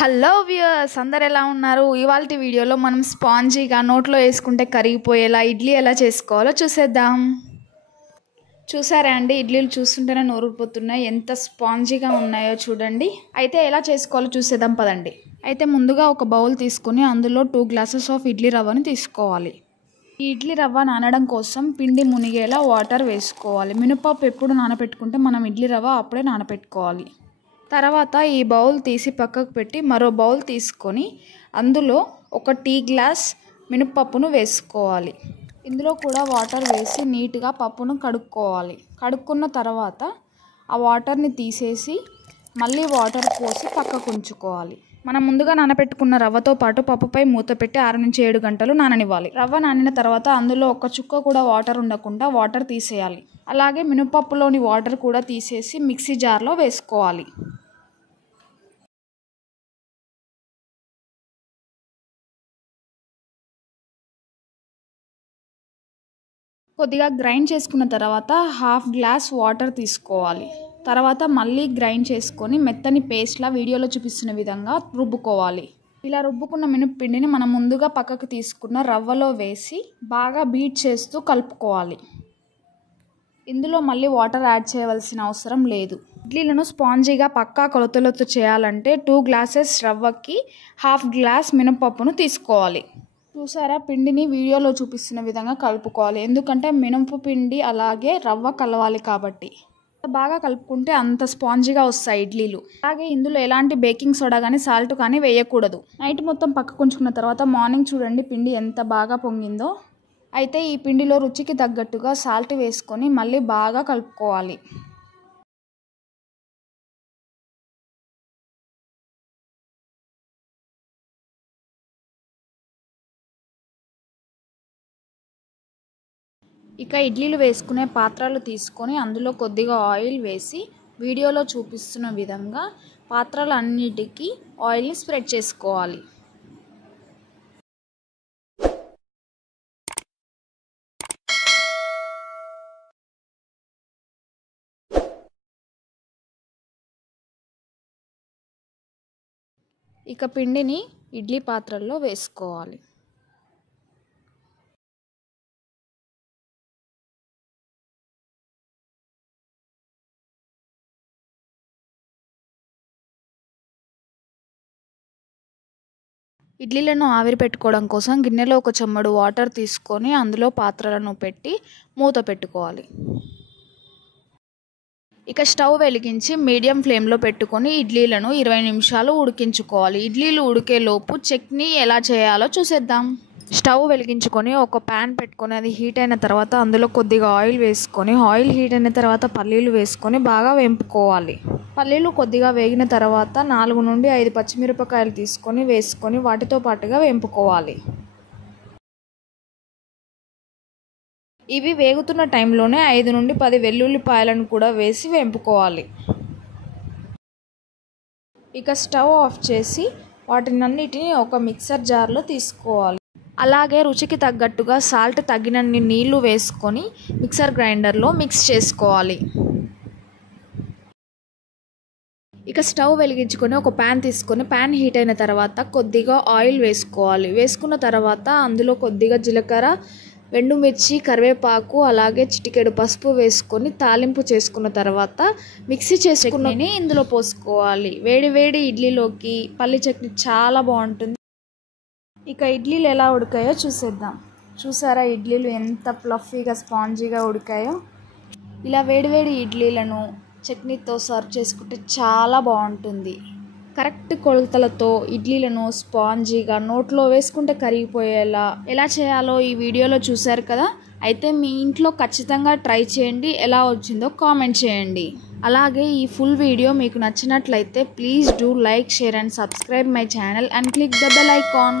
Hello viewers, అందరు ఎలా ఉన్నారు? ఇవాల్టి వీడియోలో మనం స్పాంజీగా నోట్లో వేసుకుంటే కరిగిపోయేలా ఇడ్లీ ఎలా చేసుకోవాలో చూసేద్దాం. చూసారా అండి, ఇడ్లీలు చూస్తుంటేనే నోరుపోతున్నాయి. ఎంత స్పాంజీగా ఉన్నాయో చూడండి. అయితే ఎలా చేసుకోవాలో చూసేద్దాం పదండి. అయితే ముందుగా ఒక బౌల్ తీసుకుని అందులో 2 గ్లాసెస్ ఆఫ్ ఇడ్లీ రవ్వని తీసుకోవాలి. ఈ ఇడ్లీ రవ్వ నానడం కోసం పిండి మునిగేలా వాటర్ వేసుకోవాలి. మినపప్పు ఎప్పుడు నానబెట్టుకుంటే మనం ఇడ్లీ రవ్వ అప్పుడే నానబెట్టుకోవాలి. తర్వాత ఈ బౌల్ తీసి పక్కకు పెట్టి మరో బౌల్ తీసుకొని అందులో ఒక టీ గ్లాస్ మినపప్పును వేసుకోవాలి. ఇందులో కూడా వాటర్ వేసి నీట్గా పప్పును కడుక్కోవాలి. కడుక్కున్న తర్వాత ఆ వాటర్ని తీసేసి మళ్ళీ వాటర్ పోసి పక్కకు ఉంచుకోవాలి. మనం ముందుగా నానబెట్టుకున్న రవ్వతో పాటు పప్పుపై మూత పెట్టి 6 నుంచి 7 గంటలు నాననివ్వాలి. రవ్వ నానిన తర్వాత అందులో ఒక చుక్క కూడా వాటర్ ఉండకుండా వాటర్ తీసేయాలి. అలాగే మినపప్పులోని వాటర్ కూడా తీసేసి మిక్సీ జార్లో వేసుకోవాలి. కొద్దిగా గ్రైండ్ చేసుకున్న తర్వాత హాఫ్ గ్లాస్ వాటర్ తీసుకోవాలి. తర్వాత మళ్ళీ గ్రైండ్ చేసుకొని మెత్తని పేస్ట్లా వీడియోలో చూపిస్తున్న విధంగా రుబ్బుకోవాలి. ఇలా రుబ్బుకున్న మినప్పిండిని మనం ముందుగా పక్కకు తీసుకున్న రవ్వలో వేసి బాగా బీట్ చేస్తూ కలుపుకోవాలి. ఇందులో మళ్ళీ వాటర్ యాడ్ చేయవలసిన అవసరం లేదు. ఇడ్లీలను స్పాంజీగా పక్కా కొలతలతో చేయాలంటే 2 గ్లాసెస్ రవ్వకి హాఫ్ గ్లాస్ మినపప్పును తీసుకోవాలి. చూసారా, పిండిని వీడియోలో చూపిస్తున్న విధంగా కలుపుకోవాలి. ఎందుకంటే మినప పిండి అలాగే రవ్వ కలవాలి కాబట్టి. బాగా కలుపుకుంటే అంత స్పాంజీగా వస్తాయి ఇడ్లీలు. అలాగే ఇందులో ఎలాంటి బేకింగ్ సోడా కానీ సాల్ట్ కానీ వేయకూడదు. నైట్ మొత్తం పక్కకు ఉంచుకున్న తర్వాత మార్నింగ్ చూడండి పిండి ఎంత బాగా పొంగిందో. అయితే ఈ పిండిలో రుచికి తగ్గట్టుగా సాల్ట్ వేసుకొని మళ్ళీ బాగా కలుపుకోవాలి. ఇక ఇడ్లీలు వేసుకునే పాత్రలు తీసుకొని అందులో కొద్దిగా ఆయిల్ వేసి వీడియోలో చూపిస్తున్న విధంగా పాత్రలన్నిటికీ ఆయిల్ని స్ప్రెడ్ చేసుకోవాలి. ఇక పిండిని ఇడ్లీ పాత్రల్లో వేసుకోవాలి. ఇడ్లీలను ఆవిరి పెట్టుకోవడం కోసం గిన్నెలో ఒక చెంబడు వాటర్ తీసుకొని అందులో పాత్రలను పెట్టి మూత పెట్టుకోవాలి. ఇక స్టవ్ వెలిగించి మీడియం ఫ్లేమ్లో పెట్టుకొని ఇడ్లీలను 20 నిమిషాలు ఉడికించుకోవాలి. ఇడ్లీలు ఉడికేలోపు చట్నీ ఎలా చేయాలో చూసేద్దాం. స్టవ్ వెలిగించుకొని ఒక ప్యాన్ పెట్టుకొని అది హీట్ అయిన తర్వాత అందులో కొద్దిగా ఆయిల్ వేసుకొని ఆయిల్ హీట్ అయిన తర్వాత పల్లీలు వేసుకొని బాగా వేపుకోవాలి. పల్లీలు కొద్దిగా వేగిన తర్వాత 4 నుండి 5 పచ్చిమిరపకాయలు తీసుకొని వేసుకొని వాటితో పాటుగా వేపుకోవాలి. ఇవి వేగుతున్న టైంలోనే 5 నుండి 10 వెల్లుల్లిపాయలను కూడా వేసి వేపుకోవాలి. ఇక స్టవ్ ఆఫ్ చేసి వాటినన్నిటిని ఒక మిక్సర్ జార్లో తీసుకోవాలి. అలాగే రుచికి తగ్గట్టుగా సాల్ట్ తగినన్ని నీళ్లు వేసుకొని మిక్సర్ గ్రైండర్లో మిక్స్ చేసుకోవాలి. ఇక స్టవ్ వెలిగించుకొని ఒక ప్యాన్ తీసుకొని ప్యాన్ హీట్ అయిన తర్వాత కొద్దిగా ఆయిల్ వేసుకోవాలి. వేసుకున్న తర్వాత అందులో కొద్దిగా జీలకర్ర, ఎండుమిర్చి, కరివేపాకు అలాగే చిటికెడు పసుపు వేసుకొని తాలింపు చేసుకున్న తర్వాత మిక్సీ చేసుకుని ఇందులో పోసుకోవాలి. వేడి వేడి ఇడ్లీలోకి పల్లి చట్నీ చాలా బాగుంటుంది. ఇక ఇడ్లీలు ఎలా ఉడికాయో చూసేద్దాం. చూసారా ఇడ్లీలు ఎంత ఫ్లఫీగా స్పాంజీగా ఉడికాయో. ఇలా వేడివేడి ఇడ్లీలను చట్నీతో సర్వ్ చేసుకుంటే చాలా బాగుంటుంది. కరెక్ట్ కొలతలతో ఇడ్లీలను స్పాంజీగా నోట్లో వేసుకుంటే కరిగిపోయేలా ఎలా చేయాలో ఈ వీడియోలో చూశారు కదా. అయితే మీ ఇంట్లో ఖచ్చితంగా ట్రై చేయండి. ఎలా వచ్చిందో కామెంట్ చేయండి. అలాగే ఈ ఫుల్ వీడియో మీకు నచ్చినట్లయితే please do like, share and subscribe my channel and click the bell icon.